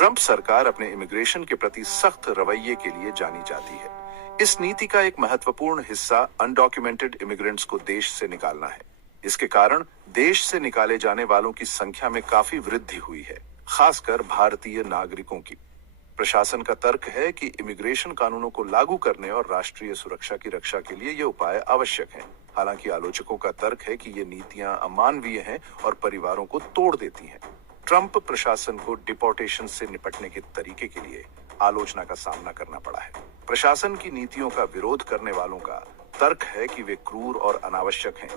Trump सरकार अपने immigration के प्रति सख्त रवैये के लिए जानी जाती है। इस नीति का एक महत्वपूर्ण हिस्सा अनडॉक्यूमेंटेड इमिग्रेंट्स को देश से निकालना है। इसके कारण देश से निकाले जाने वालों की संख्या में काफी वृद्धि हुई है, खासकर भारतीय नागरिकों की। प्रशासन का तर्क है कि इमिग्रेशन कानूनों को लागू करने और राष्ट्रीय सुरक्षा की रक्षा के लिए ये उपाय आवश्यक हैं। हालांकि आलोचकों का तर्क है कि ये नीतियां अमानवीय हैं और परिवारों को तोड़ देती हैं। ट्रंप प्रशासन को डिपोर्टेशन से निपटने के तरीके के लिए आलोचना का सामना करना पड़ा है। प्रशासन की नीतियों का विरोध करने वालों का तर्क है कि वे क्रूर और अनावश्यक हैं।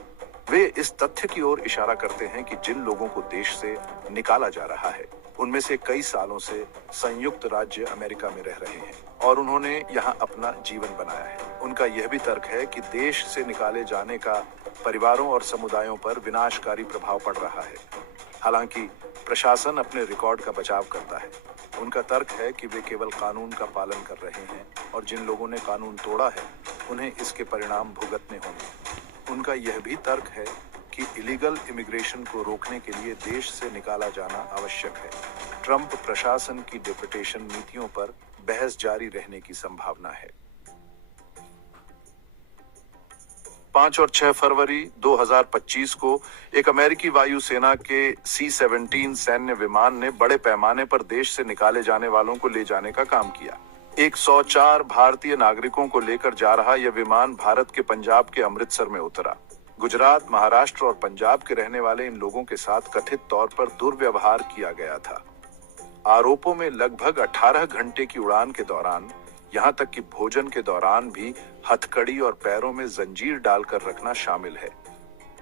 वे इस तथ्य की ओर इशारा करते हैं कि जिन लोगों को देश से निकाला जा रहा है, उनमें से कई सालों से संयुक्त राज्य अमेरिका में रह रहे हैं और उन्होंने यहाँ अपना जीवन बनाया है। उनका यह भी तर्क है कि देश से निकाले जाने का परिवारों और समुदायों पर विनाशकारी प्रभाव पड़ रहा है। हालांकि प्रशासन अपने रिकॉर्ड का बचाव करता है। उनका तर्क है कि वे केवल कानून का पालन कर रहे हैं और जिन लोगों ने कानून तोड़ा है, उन्हें इसके परिणाम भुगतने होंगे। उनका यह भी तर्क है कि इलीगल इमिग्रेशन को रोकने के लिए देश से निकाला जाना आवश्यक है। ट्रंप प्रशासन की डिपोर्टेशन नीतियों पर बहस जारी रहने की संभावना है। 5 और 6 फरवरी 2025 को एक अमेरिकी वायुसेना के C-17 सैन्य विमान ने बड़े पैमाने पर देश से निकाले जाने वालों को ले जाने का काम किया। 104 भारतीय नागरिकों को लेकर जा रहा यह विमान भारत के पंजाब के अमृतसर में उतरा। गुजरात, महाराष्ट्र और पंजाब के रहने वाले इन लोगों के साथ कथित तौर पर दुर्व्यवहार किया गया था। आरोपों में लगभग 18 घंटे की उड़ान के दौरान, यहाँ तक कि भोजन के दौरान भी हथकड़ी और पैरों में जंजीर डालकर रखना शामिल है।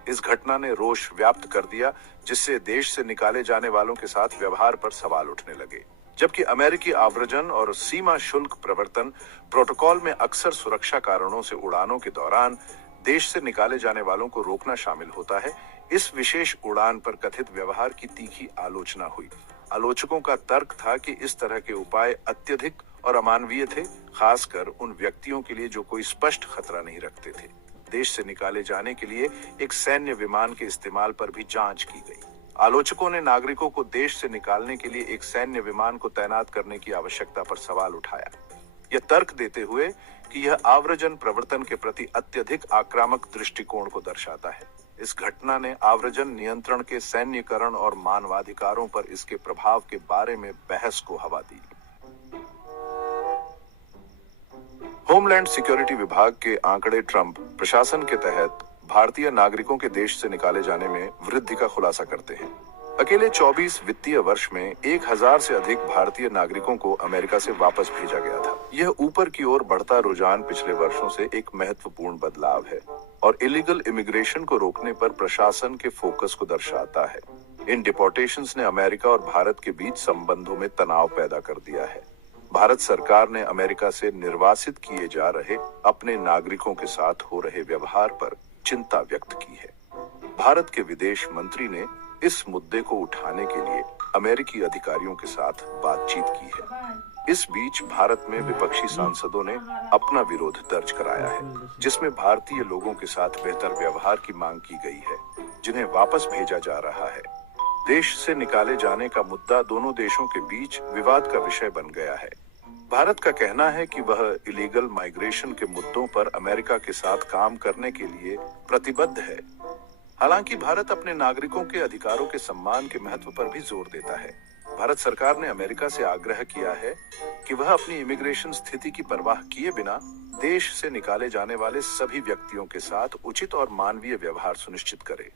इस घटना ने रोष व्याप्त कर दिया, जिससे देश से निकाले जाने वालों के साथ व्यवहार पर सवाल उठने लगे। जबकि अमेरिकी आव्रजन और सीमा शुल्क प्रवर्तन प्रोटोकॉल में अक्सर सुरक्षा कारणों से उड़ानों के दौरान देश से निकाले जाने वालों को रोकना शामिल होता है, इस विशेष उड़ान पर कथित व्यवहार की तीखी आलोचना हुई। आलोचकों का तर्क था कि इस तरह के उपाय अत्यधिक और अमानवीय थे, खासकर उन व्यक्तियों के लिए जो कोई स्पष्ट खतरा नहीं रखते थे। देश से निकाले जाने के लिए एक सैन्य विमान के इस्तेमाल पर भी जांच की गई। आलोचकों ने नागरिकों को देश से निकालने के लिए एक सैन्य विमान को तैनात करने की आवश्यकता पर सवाल उठाया। यह तर्क देते हुए कि यह आव्रजन प्रवर्तन के प्रति अत्यधिक आक्रामक दृष्टिकोण को दर्शाता है। इस घटना ने आव्रजन नियंत्रण के सैन्यकरण और मानवाधिकारों पर इसके प्रभाव के बारे में बहस को हवा दी। होमलैंड सिक्योरिटी विभाग के आंकड़े ट्रंप प्रशासन के तहत भारतीय नागरिकों के देश से निकाले जाने में वृद्धि का खुलासा करते हैं। अकेले 24 वित्तीय वर्ष में 1000 से अधिक भारतीय नागरिकों को अमेरिका से वापस भेजा गया था। यह ऊपर की ओर बढ़ता रुझान पिछले वर्षों से एक महत्वपूर्ण बदलाव है और इलीगल इमिग्रेशन को रोकने पर प्रशासन के फोकस को दर्शाता है। इन डिपोर्टेशंस ने अमेरिका और भारत के बीच संबंधों में तनाव पैदा कर दिया है। भारत सरकार ने अमेरिका से निर्वासित किए जा रहे अपने नागरिकों के साथ हो रहे व्यवहार पर चिंता व्यक्त की है। भारत के विदेश मंत्री ने इस मुद्दे को उठाने के लिए अमेरिकी अधिकारियों के साथ बातचीत की है। इस बीच भारत में विपक्षी सांसदों ने अपना विरोध दर्ज कराया है, जिसमें भारतीय लोगों के साथ बेहतर व्यवहार की मांग की गई है, जिन्हें वापस भेजा जा रहा है। देश से निकाले जाने का मुद्दा दोनों देशों के बीच विवाद का विषय बन गया है। भारत का कहना है कि वह इलीगल माइग्रेशन के मुद्दों पर अमेरिका के साथ काम करने के लिए प्रतिबद्ध है। हालांकि भारत अपने नागरिकों के अधिकारों के सम्मान के महत्व पर भी जोर देता है। भारत सरकार ने अमेरिका से आग्रह किया है कि वह अपनी इमिग्रेशन स्थिति की परवाह किए बिना देश से निकाले जाने वाले सभी व्यक्तियों के साथ उचित और मानवीय व्यवहार सुनिश्चित करे।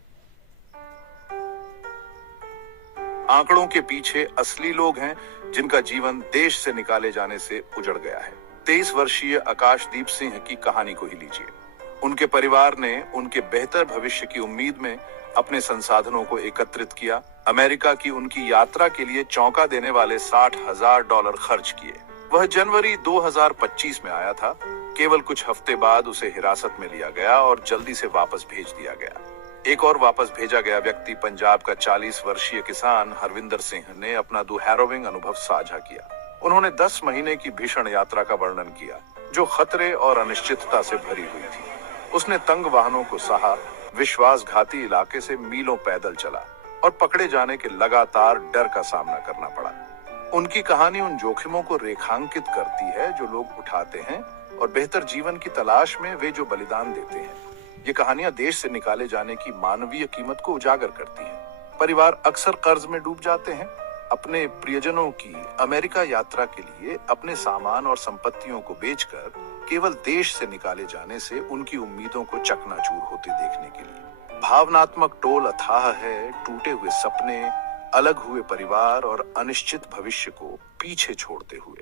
आंकड़ों के पीछे असली लोग हैं जिनका जीवन देश से निकाले जाने से उजड़ गया है। 23 वर्षीय आकाशदीप सिंह की कहानी को ही लीजिए। उनके परिवार ने उनके बेहतर भविष्य की उम्मीद में अपने संसाधनों को एकत्रित किया। अमेरिका की उनकी यात्रा के लिए चौंका देने वाले $60,000 खर्च किए। वह जनवरी 2025 में आया था। केवल कुछ हफ्ते बाद उसे हिरासत में लिया गया और जल्दी से वापस भेज दिया गया। एक और वापस भेजा गया व्यक्ति पंजाब का 40 वर्षीय किसान हरविंदर सिंह ने अपना हैरोइंग अनुभव साझा किया। उन्होंने 10 महीने की भीषण यात्रा का वर्णन किया, जो खतरे और अनिश्चितता से भरी हुई थी। उसने तंग वाहनों को सहा, विश्वासघाती इलाके से मीलों पैदल चला और पकड़े जाने के लगातार डर का सामना करना पड़ा। उनकी कहानी उन जोखिमों को रेखांकित करती है जो लोग उठाते हैं और बेहतर जीवन की तलाश में वे जो बलिदान देते हैं। ये कहानियां देश से निकाले जाने की मानवीय कीमत को उजागर करती हैं। परिवार अक्सर कर्ज में डूब जाते हैं। अपने प्रियजनों की अमेरिका यात्रा के लिए अपने सामान और संपत्तियों को बेचकर केवल देश से निकाले जाने से उनकी उम्मीदों को चकनाचूर होते देखने के लिए। भावनात्मक टोल अथाह है, टूटे हुए सपने, अलग हुए परिवार और अनिश्चित भविष्य को पीछे छोड़ते हुए।